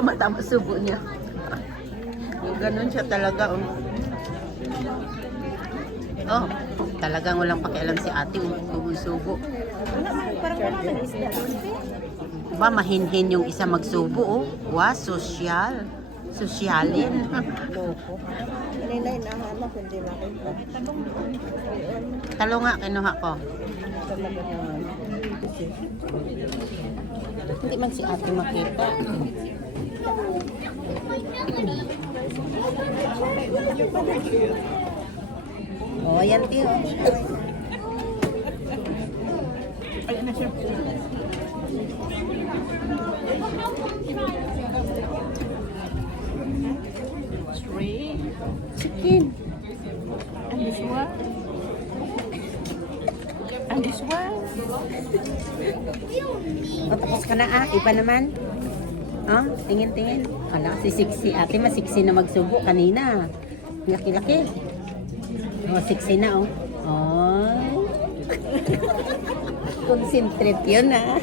Tama-tama subo niya. Yung ganun siya talaga. Oh, talagang walang pakialam si ate. Subo-subo. Parang wala man isda. Ba, mahinhin yung isa magsubo. Oh. Wow, sosyal. Sosyalin. Loko. Kanina hinahanap, hindi makita. Talo nga, kinuha ko. Talaga naman. Hindi man si ate makita. Oh, yan tiyo. Ayun na siya. Chicken. And this one. And this one. O, tapos ka na ah. Iba naman. Oh, tingin-tingin. Ala, si ate masiksi na magsubo kanina. Laki-laki. Oh, siksi na oh. Oh. Concentrate yun ah.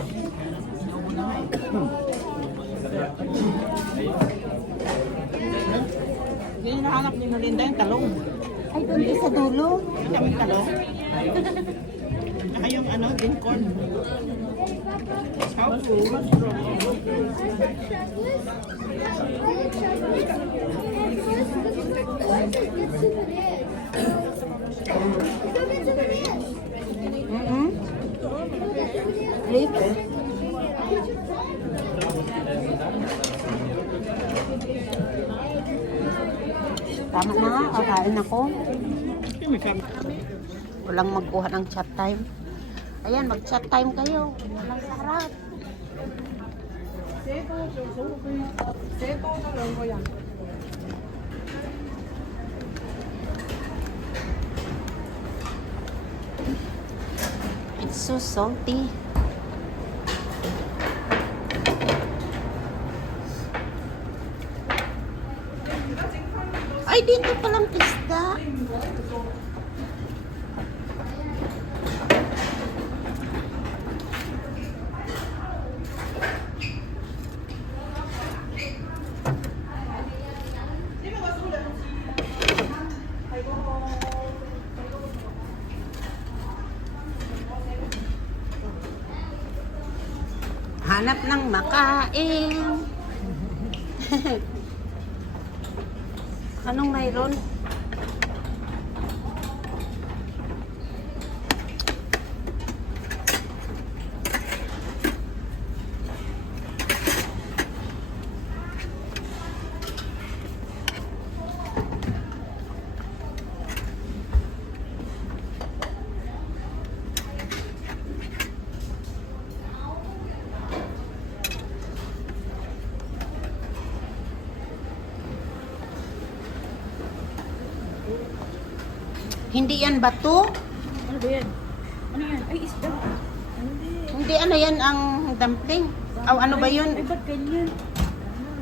Hindi hinahanap ni Melinda yung talong. Ay, doon din sa dulo. Kita mo yung talong? Saka yung ano, green corn. How cool. Leaf. Tama na nga, kakain ako. Walang magkuha ng chat time. Ayan, mag-chat time kayo. Walang sarap. It's so salty. Ay, dito palang isda. Hanap ng makain. Anong mayroon? Hindi yan bato? Ano ba yan? Ano yan? Ay, isda. Hindi, ano yan ang dumpling? Aw, ano ba yun? Ay, ba't ganyan?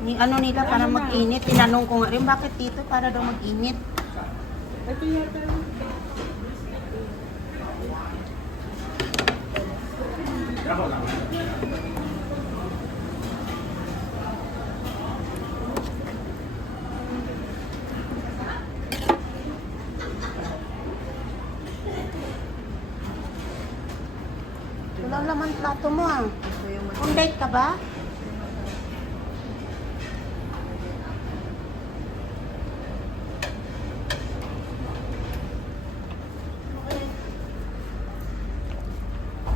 Ni ano nila para mag-init. Tinanong ko nga rin, bakit dito para daw mag-init? Ito yata. Wala laman plato mo ah. Kung date ka ba?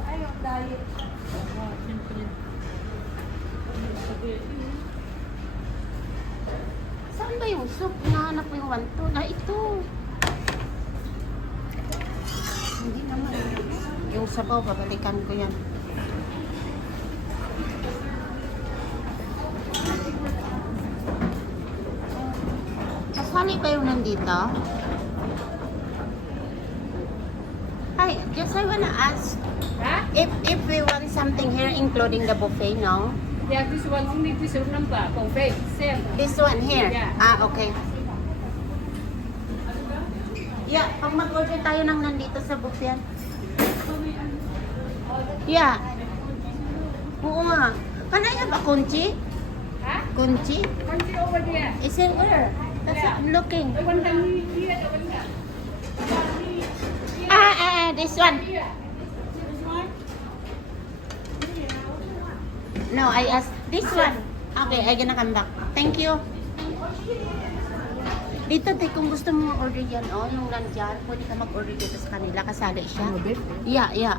Ayun, diet. Siyempre. Saan ba yung soup? Hinahanap ko yung wanto. Na ito. Hindi naman. Yung sabaw, babalikan ko yan. Kasali ba yung nandito? Hi, just I wanna ask, if we want something here including the buffet, no? Yeah, this one only this number buffet same. This one here? Yeah. Ah, okay. Yeah, pag mag-order tayo ng nandito sa buffet. Yeah. Oo nga. Can I have a kunchi? Ha? Kunchi? Country over there. Is it where? That's what I'm looking. The one that we here, the one that. This one. No, I asked this one. Okay, I gonna come back. Thank you. Dito, kung gusto mo order yan, oh, yung nandyan, pwede ka mag-order dito sa kanila, kasali siya. Yeah, yeah.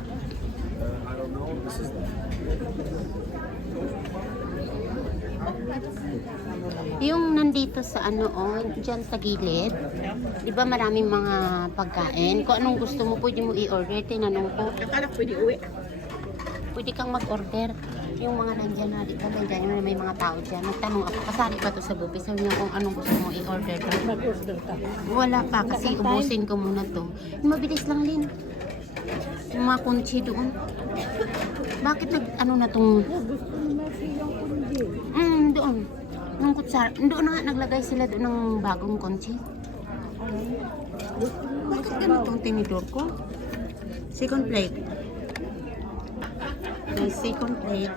Yung nandito sa ano, oh, dyan sa gilid, di ba maraming mga pagkain? Kung anong gusto mo, pwede mo i-order. Tinanong ko, Akala ko pwede uwi. pwede kang mag-order. Yung mga nandyan na, di ba, nandyan yung may mga tao dyan. Nagtanong ako, kasali ba to sa buffet? Sabi niya kung anong gusto mo i-order. Mag-order ka. Wala pa, kasi ubusin ko muna to. Mabilis lang din. Yung mga kunchi doon. Bakit ano na tong... doon. Nung kutsara. Doon na nga naglagay sila doon ng bagong kunchi. Bakit ganito ang tinidor ko? Second plate. May second plate.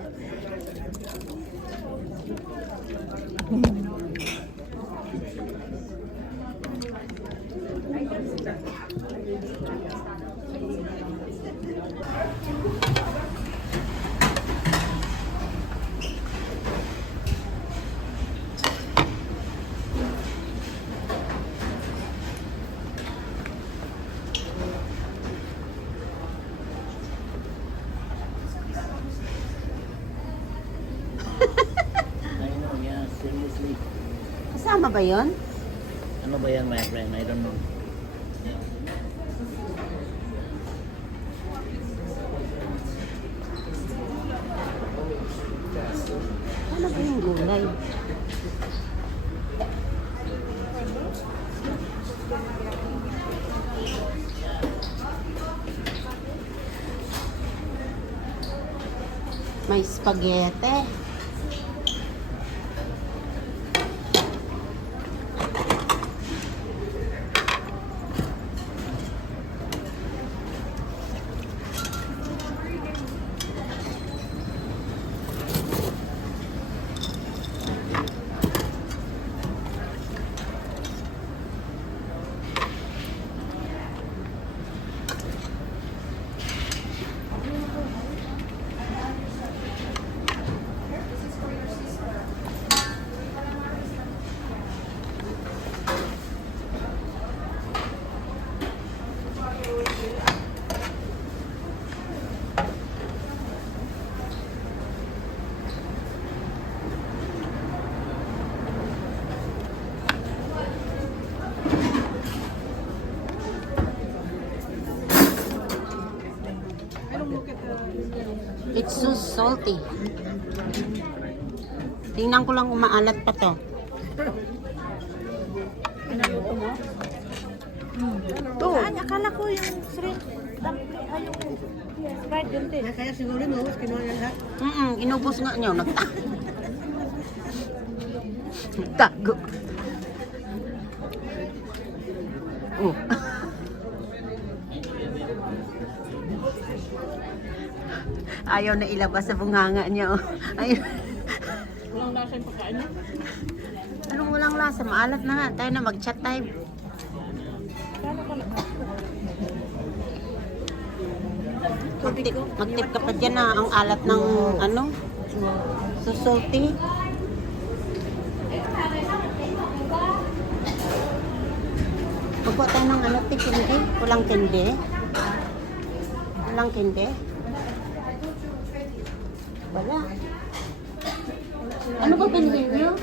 I know, yeah, seriously. Kasama ba yon? Ano ba yan, my friend? I don't know. Ano ba yung gulay? May spaghetti. It's so salty. Tingnan ko lang umaalat pa to. Pinaluto mo? To. Akala ko yung shrimp. Ay, yung fried yun din. Kaya siguro mo, kinuha na lahat. Inubos nga niyo. Nagtago. Oh. Ayaw na ilabas sa bunganga niya. Oh. Ayaw. Walang lasa yung pagkain niya. Anong walang lasa? Maalat na nga. Tayo na mag-chat time. Mag-tip ka pa dyan na ang alat ng ano? So salty. Magbuhat tayo ng ano, tindi. Walang tindi. Walang tindi. Wala. Ano ba binili niyo?